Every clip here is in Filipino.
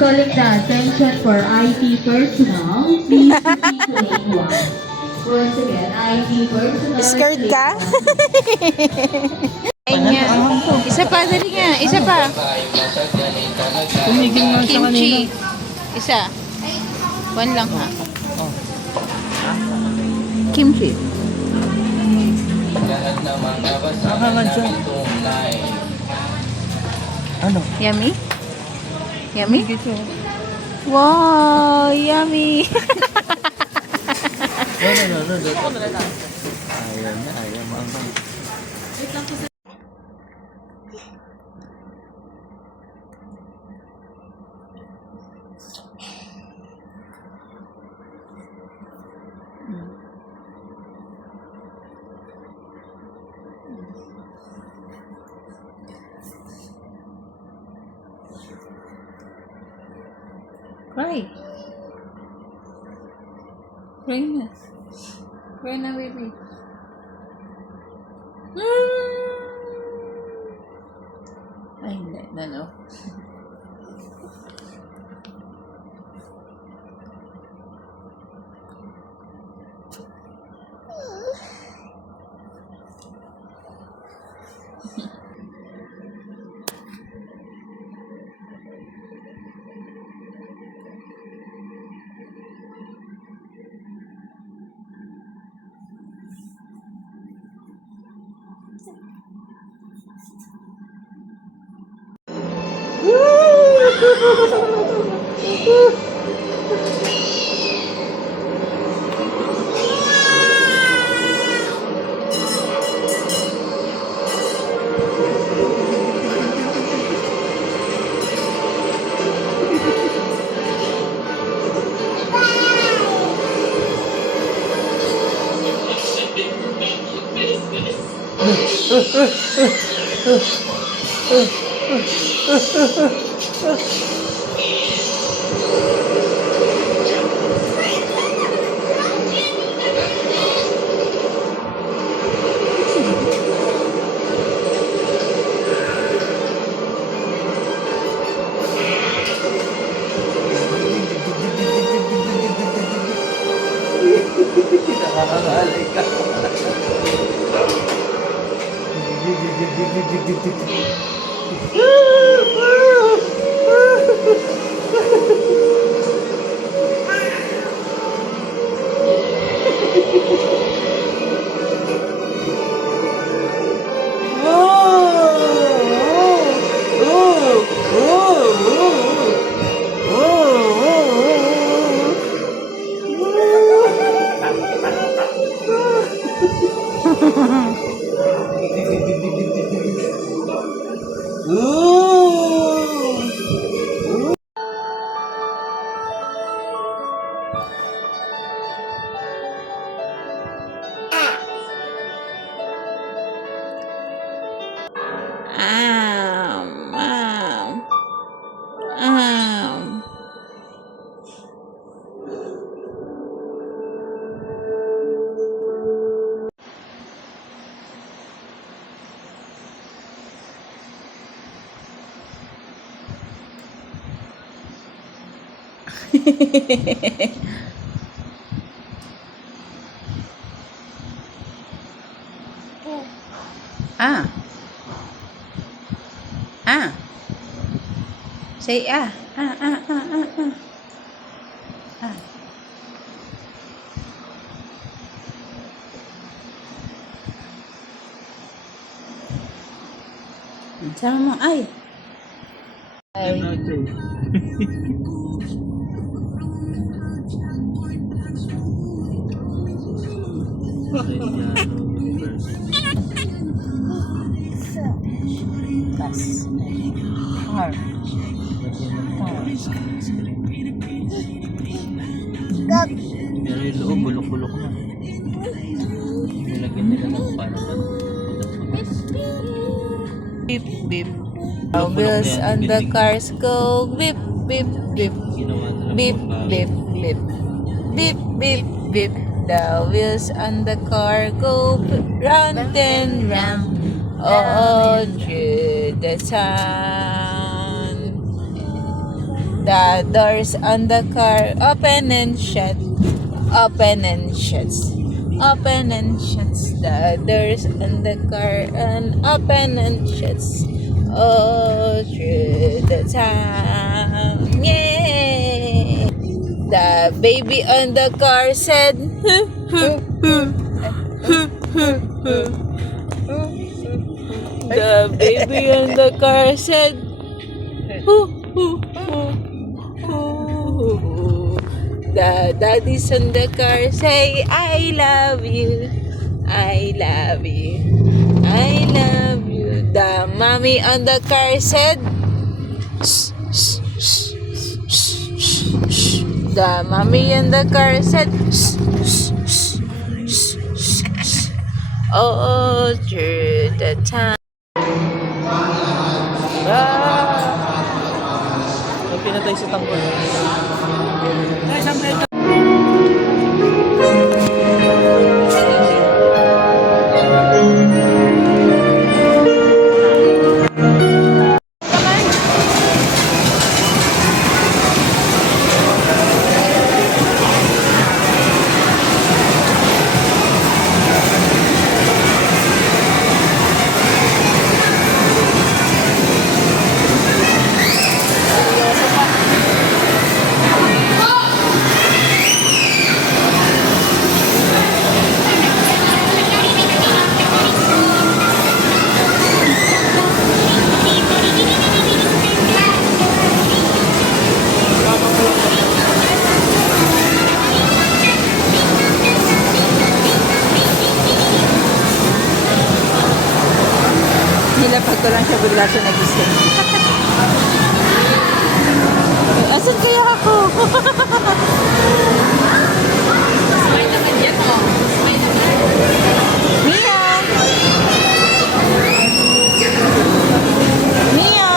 Calling the attention for IT personnel, please proceed to lane 1. Once again, IT personnel. Scared ka? Isa pa, dali nga. Isa pa. Tumigil nga siya kanina. Kimchi. Isa. One lang ha. Kimchi. Nakakan siya. Ano? Yummy? Yummy? Ito. Wow, yummy. No. Ayaw na, ayaw maanghang. Cry. Cry na. Cry na, baby. Ay, hindi. No. Nakakalay ka. Say ah. Sama mo ay. Pero yung loob, bulok-bulok na. Nilagyan nila ng panaman. Beep, beep. Wheels on the cars go. Beep, beep, beep. Ginawa nila Beep, po, beep, beep. Beep, beep, beep. The wheels on the car go round and round all through the town. The doors on the car open and shut, open and shuts, open and shuts. The doors on the car and open and shuts all through the town. Yeah. The baby on the car said, the baby on the car said, the daddies on the car say, I love you, I love you, I love you. The mommy on the car said, shh, shh, shh, shh, shh, shh. The mommy in the car said, shh, shh, shh, shh, shh, shh. All through the time. May pinatay sa tanggol. Nilapag ko lang siya bigla siya nagising. Asan kaya ako? Mia! Mia!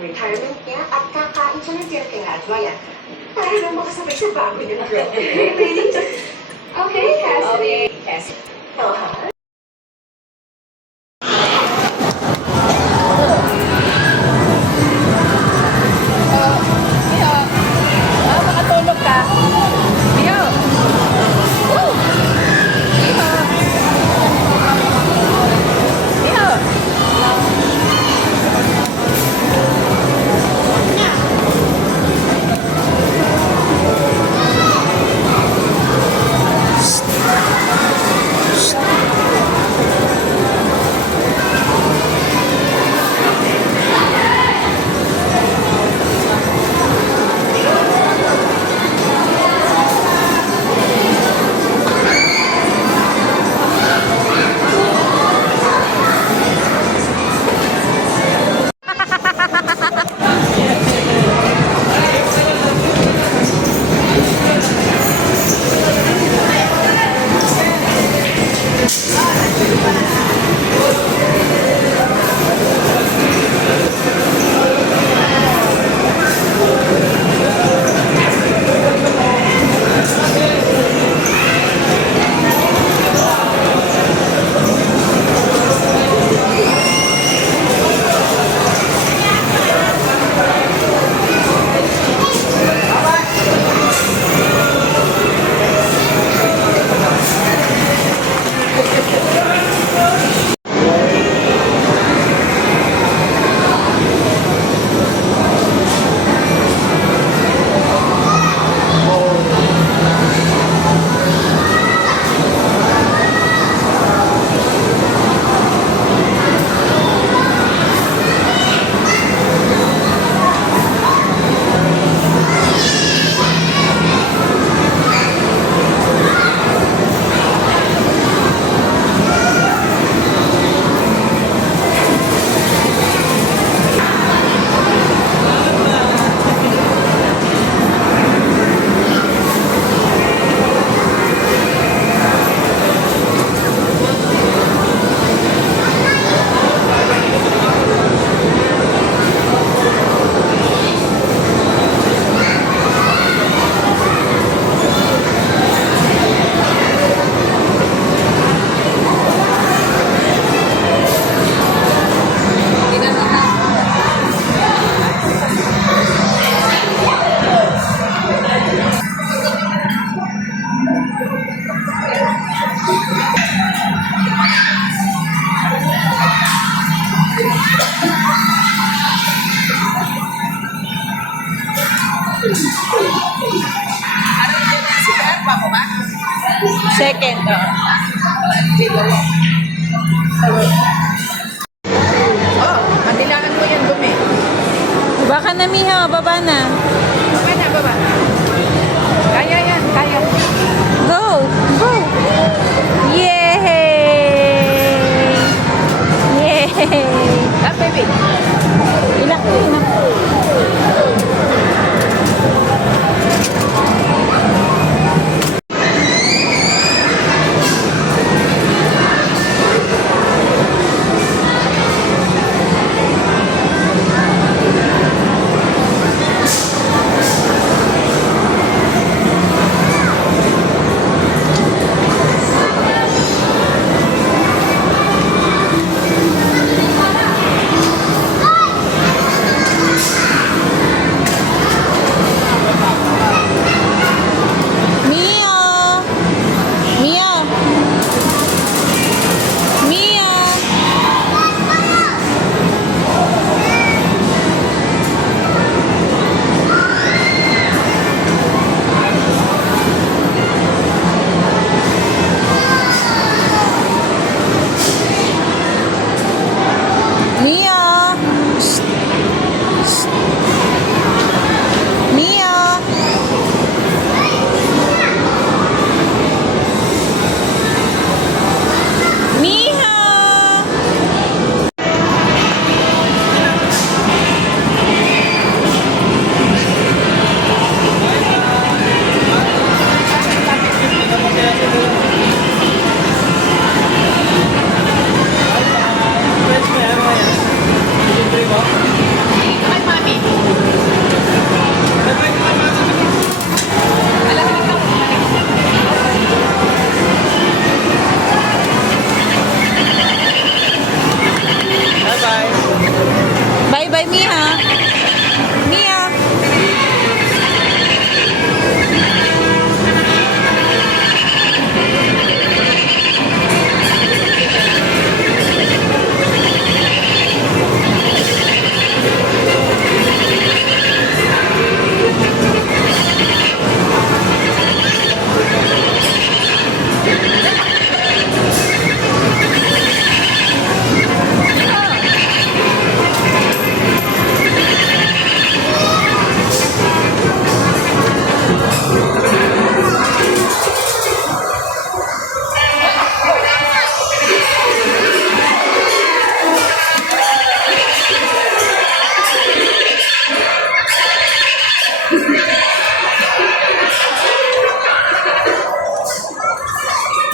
retirement niya at kakain siya ng Jerking Adwaya. Para lang makasabay sa bago niyang girlfriend. Really? Okay, Cassidy. Cassidy. Uh-huh. Makatulog ka? Mia! Woo! Mia! Oh, manilaan mo yan dumi. Baka na, Miha. Baba na. Baba na, baba. Kaya yan, kaya. Go! Go! Yay! Yay! Ah, baby. Ilak ko, ilak ko. Mia! Mia! Mia! Mia! Shh. Shh. Mia! Miha! Hi, mami. Bye-bye, Miha! Mia!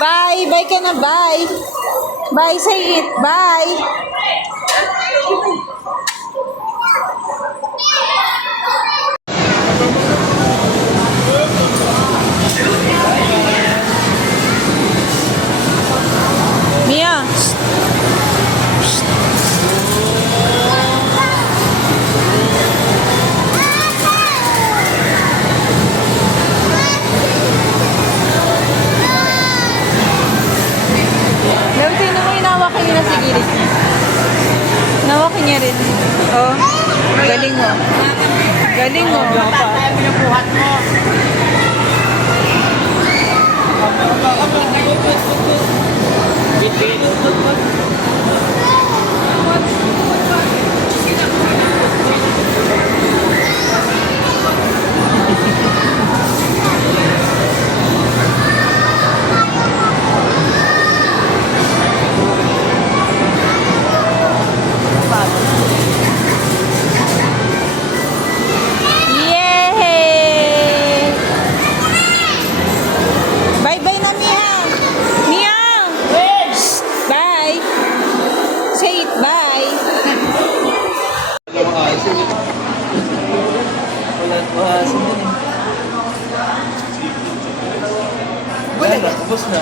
Bye! Bye ka na, bye! Bye, say it! Bye! Mia! Meron sino mo inawakan niya na si Gilid. Nawakan niya rin. Oh, galing mo. Galing mo. Kaya pinupuhat mo. Yay! Bye-bye na, Mia! Mia! Bye! Say it, bye! Wala na, ubos na.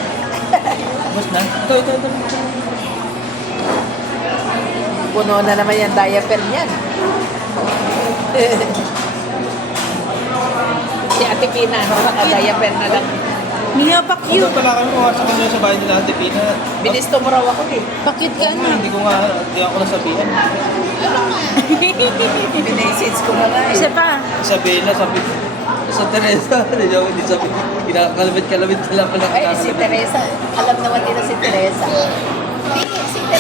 Ubos na. Ito. Puno na naman yung diaper niyan. Si Ate Pina, naka-diaper na lang. Mia, pakyu! Ano pala kami kuha sa kanya sa bahay nila Ate Pina? Binisto mo raw ako eh. Pakit ka na. Hindi ako nasabihan. Binessage ko na nga eh. Isa pa. Sabihin na, sabi sa Teresa, hindi sabi, kinakalabit-kalabit sila pala. Ay, si Teresa. Alam naman nila si Teresa. Si Teresa.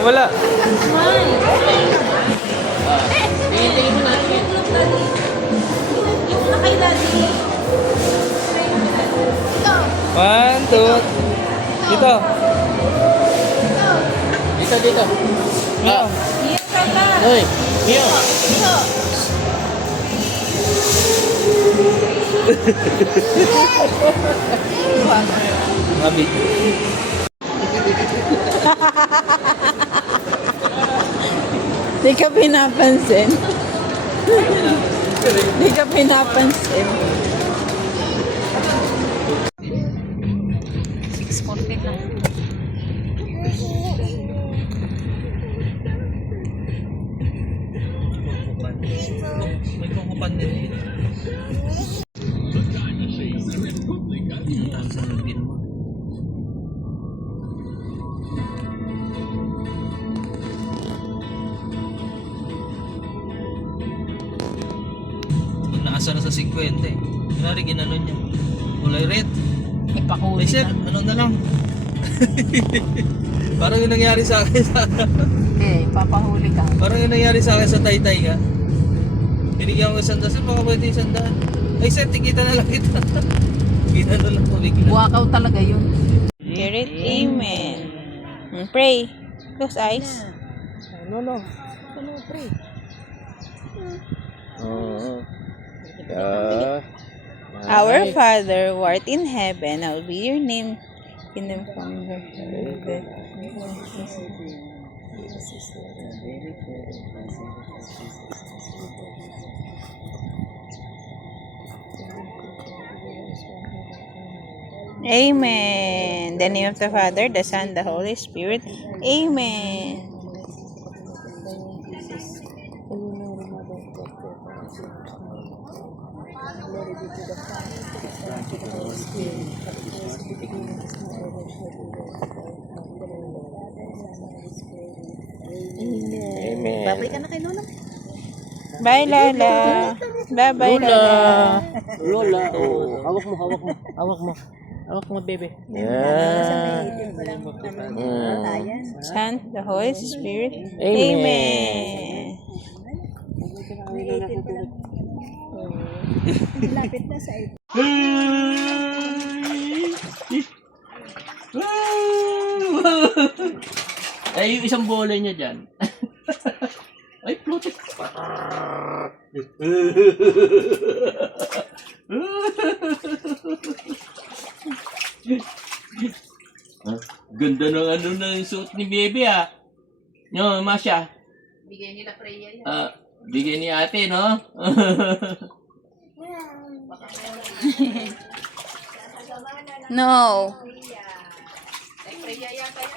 Nawala. One, two. Dito. Dito. Mio. Hoy, Mio. Mabi. Di ka pinapansin. Di ka pinapansin. 6:40 na. May kukupan din dito. Ang sa lagin mo. Naasa na sa 50 eh. Kunwari ginano niya. Kulay red. Ipakuli Ay sir, ano na lang? Parang yung nangyari sa akin sa papahuli ka. Parang yung nangyari sa akin sa Taytay nga. Binigyan ko isang daan. Sir, baka pwede isang daan. Ay sir, tikita na lang kita. Ginano lang ko bigla. Buwakaw talaga yun. Hear it, amen. Pray. Close eyes. No. Pray. Our Father, who art in heaven, hallowed be your name. Kingdom come. Amen. In the name of the Father, the Son, the Holy Spirit. Amen. Amen. Babay ka na kay Lola. Bye, Lola. Bye-bye, Lola. Lola. Oh, hawak mo. Hawak mo, bebe. Yeah. Son, the Holy Spirit. Amen. Lapit na sa ito. Ay, yung isang bola niya dyan. Ay, floated. Ganda ng ano na yung suot ni Bebe ah. No, Masha. Bigay nila Freya yan. Bigay ni ate, no? No. Kay Freya yata yan.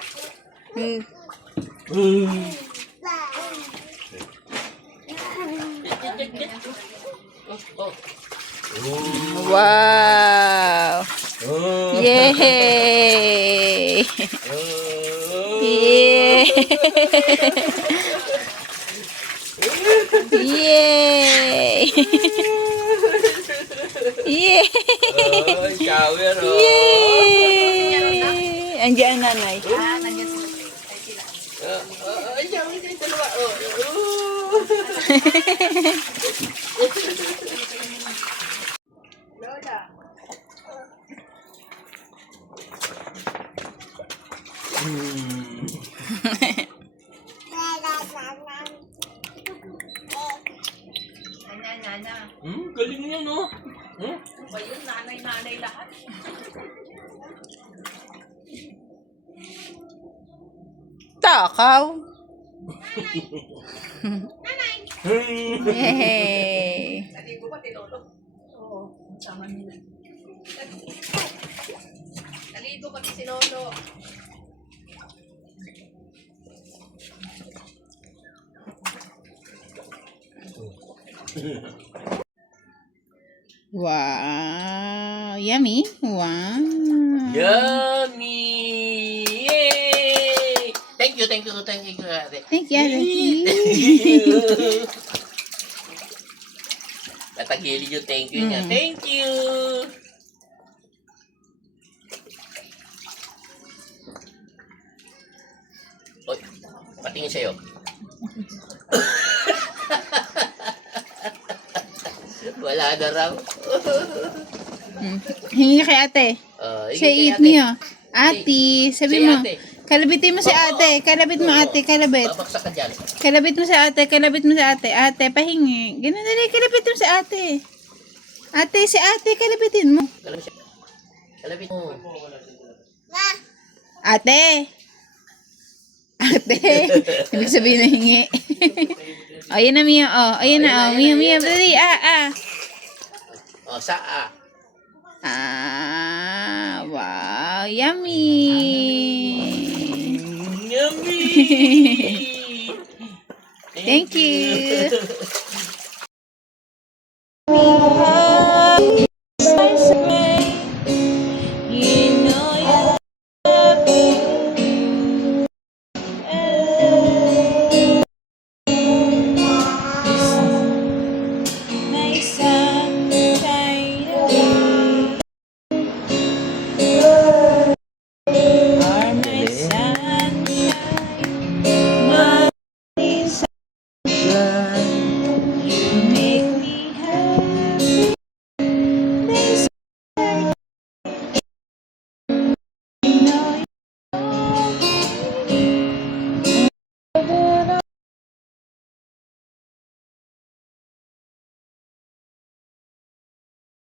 Wow. Yay. Yay. Yay. Yay. Ay, shower, oh. Yay. Andiyan ang nanay. Nandiyan sila Freya. Ay, sila. Ay, shower kayo dalawa. Oh. Lola. Nana. Galing niya, no? Ba yun? Nanay lahat. Takaw. Yay. Naligo ba Lolo? Oo. Sama nila. Naligo ba si Lolo? Wow. Yummy. Wow. Yummy! Yay! Thank you, ate. Thank you. Thank you. Matagili yung thank you niya. Thank you! Oy. sa'yo. Wala na raw. Hingi ka kay ate. Say Sige, it niyo. Ate, sabi Say mo. ate. Kalabitin mo si ate. Kalabit mo ate, kalabit. Babaksak ka dyan. Kalabit mo si ate, kalabit mo si ate. Ate, pahingi. Ganun dali, kalabit mo si ate. Ate, si ate, kalabitin mo. Kalabit mo. Ate. Ate. Ibig sabihin na hingi. O, yan na, Mio. O, ayan na, o. Mio, dali. O, saa. Wow. Yummy. Yummy! Thank you.